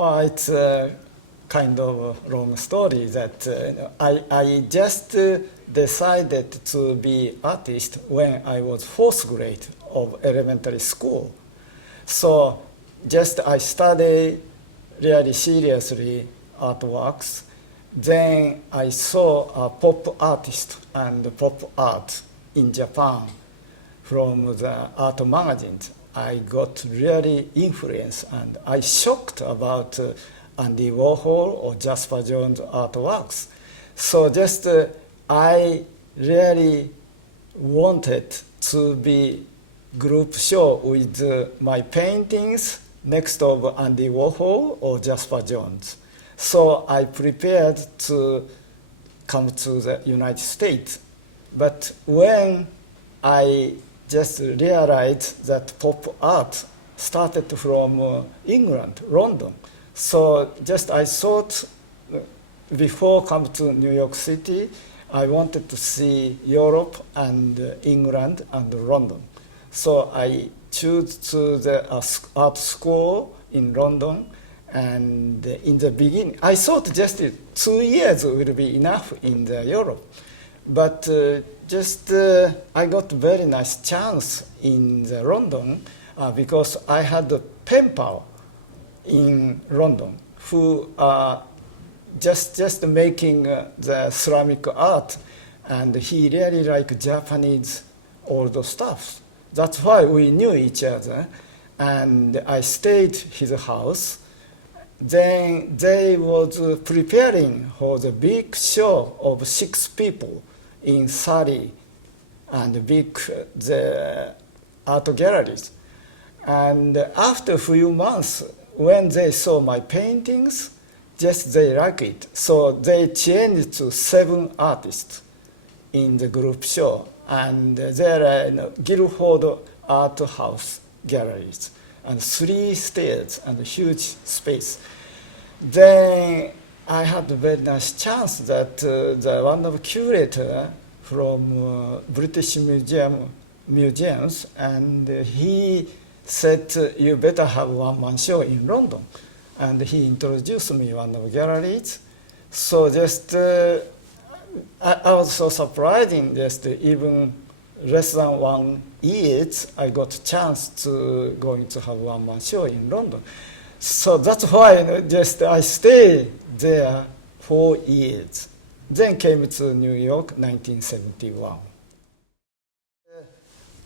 Well, it's a kind of a long story that I just decided to be artist when I was fourth grade of elementary school. So just I study really seriously artworks. Then I saw a pop artist and pop art in Japan from the art magazines. I got really influenced and I shocked about Andy Warhol or Jasper Jones artworks. So just I really wanted to be group show with my paintings next of Andy Warhol or Jasper Jones. So I prepared to come to the United States. But when I just realized that pop art started from England, London. So just I thought before come to New York City, I wanted to see Europe and England and London. So I chose to the art school in London. And in the beginning, I thought just 2 years will be enough in the Europe. But I got very nice chance in the London because I had a pen pal in London who are just making the ceramic art, and he really liked Japanese old stuff. That's why we knew each other, and I stayed his house. Then they was preparing for the big show of 6 people in Surrey and big the art galleries. And after a few months, when they saw my paintings, just they like it. So they changed to 7 artists in the group show. And there are Guildford Art House galleries and 3 stairs and a huge space. Then I had a very nice chance that the one of curator from British Museums, and he said, you better have one-man show in London. And he introduced me one of galleries. So just, I was so surprising, just even less than 1 year, I got a chance to going to have one-man show in London. So that's why just I stayed there 4 years. Then came to New York, 1971.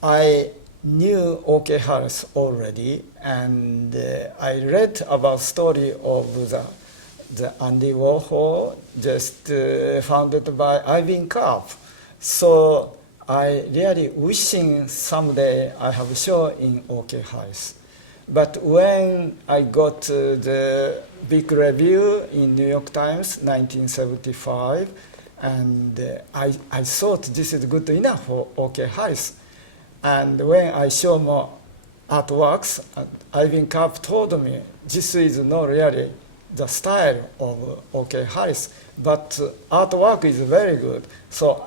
I knew OK Harris already, and I read about story of the Andy Warhol, just founded by Ivan Karp. So I really wishing someday I have a show in OK Harris. But when I got the big review in New York Times, 1975, and I thought this is good enough for OK Harris. And when I show more artworks, Ivan Karp told me, this is not really the style of OK Harris, but artwork is very good. So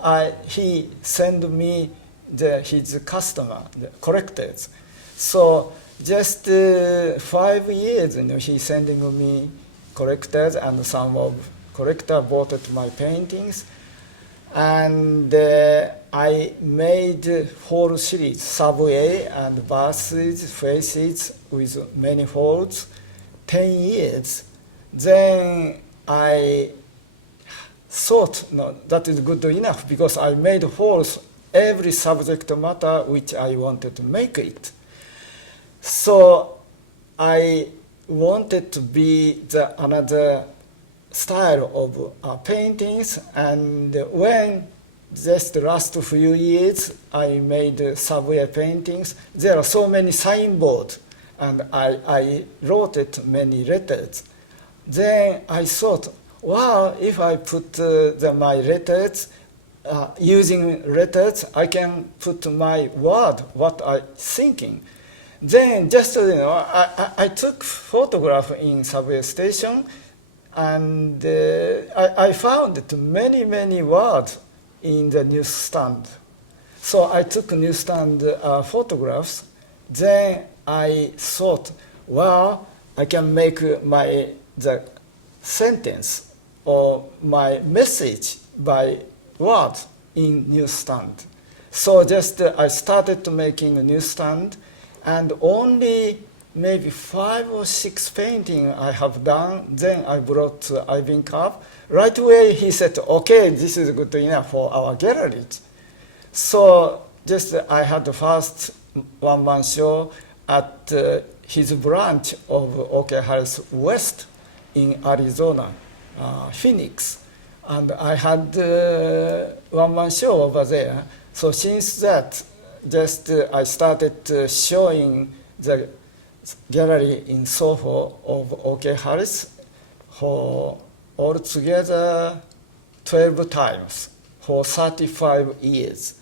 he sent me his customer, the collectors. So just 5 years, he sending me collectors, and some of collector bought my paintings. And I made whole series, subway and buses, faces with many folds, 10 years. Then I thought, no, that is good enough, because I made holes every subject matter which I wanted to make it. So I wanted to be another style of paintings, and when just the last few years I made subway paintings, there are so many signboards, and I wrote it many letters. Then I thought, wow, if I put my letters, using letters, I can put my word, what I'm thinking. Then just, I took photograph in subway station, and I found many, many words in the newsstand. So I took newsstand photographs. Then I thought, wow, I can make the sentence or my message by word in newsstand. So just I started making a newsstand, and only maybe 5 or 6 paintings I have done. Then I brought to Ivan Kapp. Right away he said, okay, this is good enough for our gallery. So just I had the first one-man show at his branch of OK Harris West in Arizona, Phoenix. And I had one-man show over there. So since that, just I started showing the gallery in Soho of OK Harris for altogether 12 times for 35 years.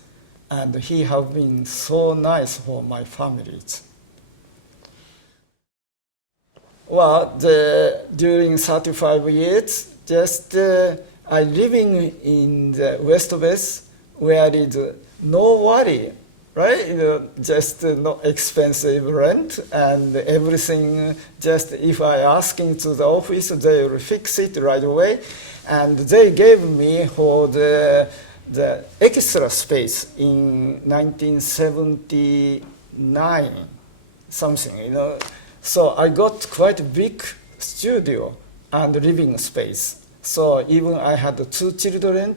And he have been so nice for my families. Well, during 35 years, just I living in the West West where there is no worry, right? Just no expensive rent and everything. Just if I asking to the office, they will fix it right away, and they gave me for the extra space in 1979, something, So I got quite a big studio and living space. So even I had 2 children,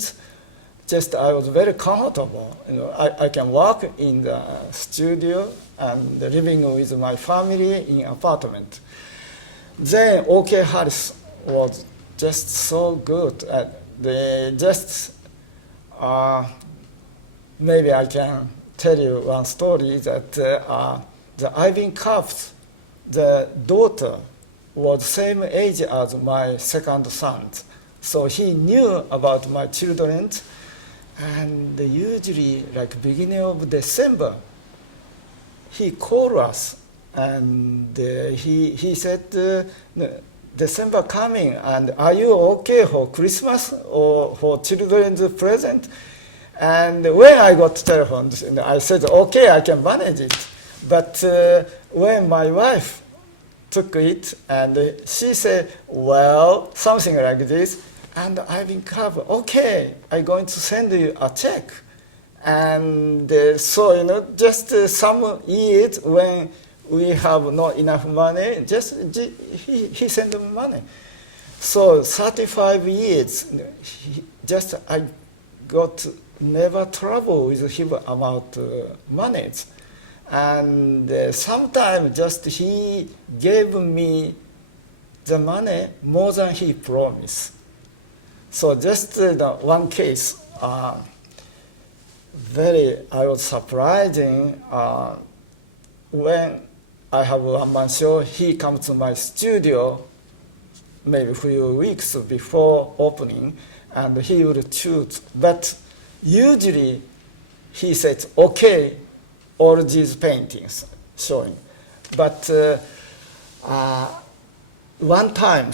just I was very comfortable. I can work in the studio and living with my family in apartment. Then OK Harris was just so good. They just maybe I can tell you one story that the Ivan Kapp's the daughter was same age as my second son. So he knew about my children, and usually like beginning of December, he called us and he said, December coming, and are you okay for Christmas or for children's present? And when I got telephone, I said, okay, I can manage it. But when my wife took it, and she said, well, something like this, and Ivan Kapp, okay, I'm going to send you a check. And so, just some years when we have not enough money, just he sent me money. So 35 years, I got never trouble with him about money. And sometimes just he gave me the money more than he promised. So just one case, I was surprising when I have one man show, he comes to my studio maybe a few weeks before opening, and he would choose. But usually he said, okay, all these paintings showing. But one time,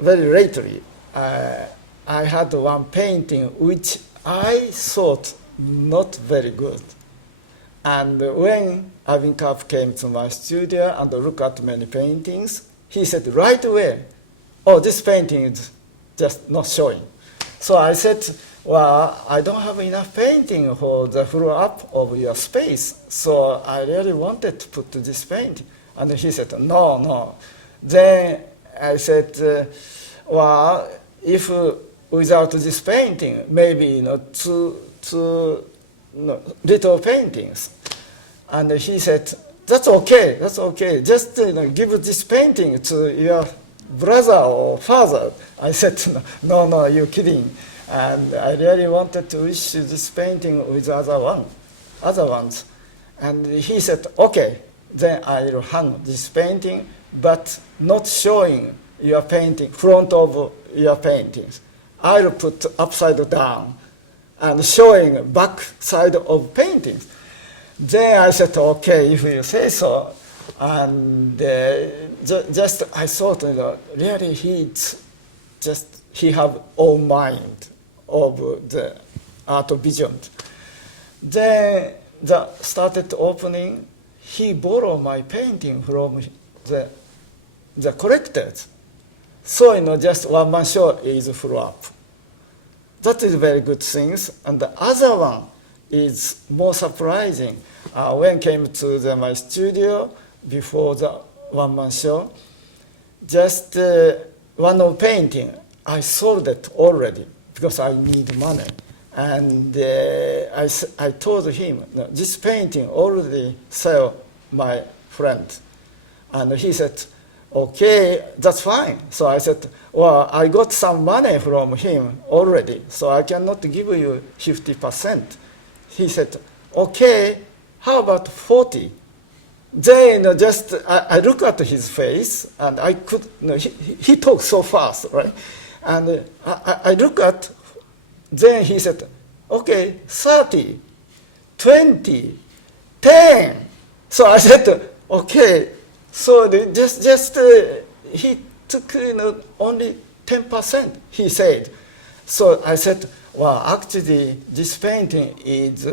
very lately, I had one painting which I thought not very good. And when Ivan Kapp came to my studio and looked at many paintings, he said right away, oh, this painting is just not showing. So I said, well, I don't have enough painting for the full up of your space, so I really wanted to put this painting. And he said, no. Then I said, well, if without this painting, maybe two little paintings. And he said, that's okay. Just give this painting to your brother or father. I said, no, you're kidding. And I really wanted to issue this painting with other ones. And he said, okay, then I'll hang this painting, but not showing your painting, front of your paintings. I'll put upside down and showing back side of paintings. Then I said, okay, if you say so. And just I thought, really he have all mind of the art vision. Then started opening. He borrowed my painting from the the collectors. So, just one-man show is full up. That is very good things. And the other one is more surprising. When I came to my studio before the one-man show, just one of painting, I sold it already because I need money. And I told him, no, this painting already sell my friend. And he said, okay, that's fine. So I said, well, I got some money from him already, so I cannot give you 50%. He said, okay, how about 40? Then just I look at his face, and I could, he talked so fast, right? And I look at, then he said, okay, 30, 20, 10. So I said, okay. So he took only 10%, he said. So I said, well, actually, this painting is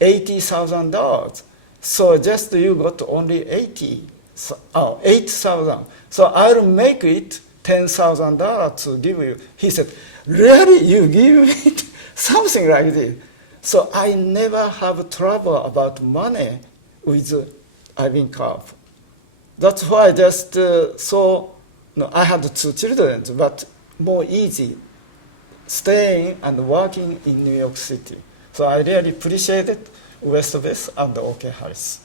$80,000. So just you got only 8,000. So I'll make it $10,000 to give you. He said, really, you give me something like this? So I never have trouble about money with Ivan Karp. That's why just I had 2 children, but more easy staying and working in New York City. So I really appreciated West West and OK Harris.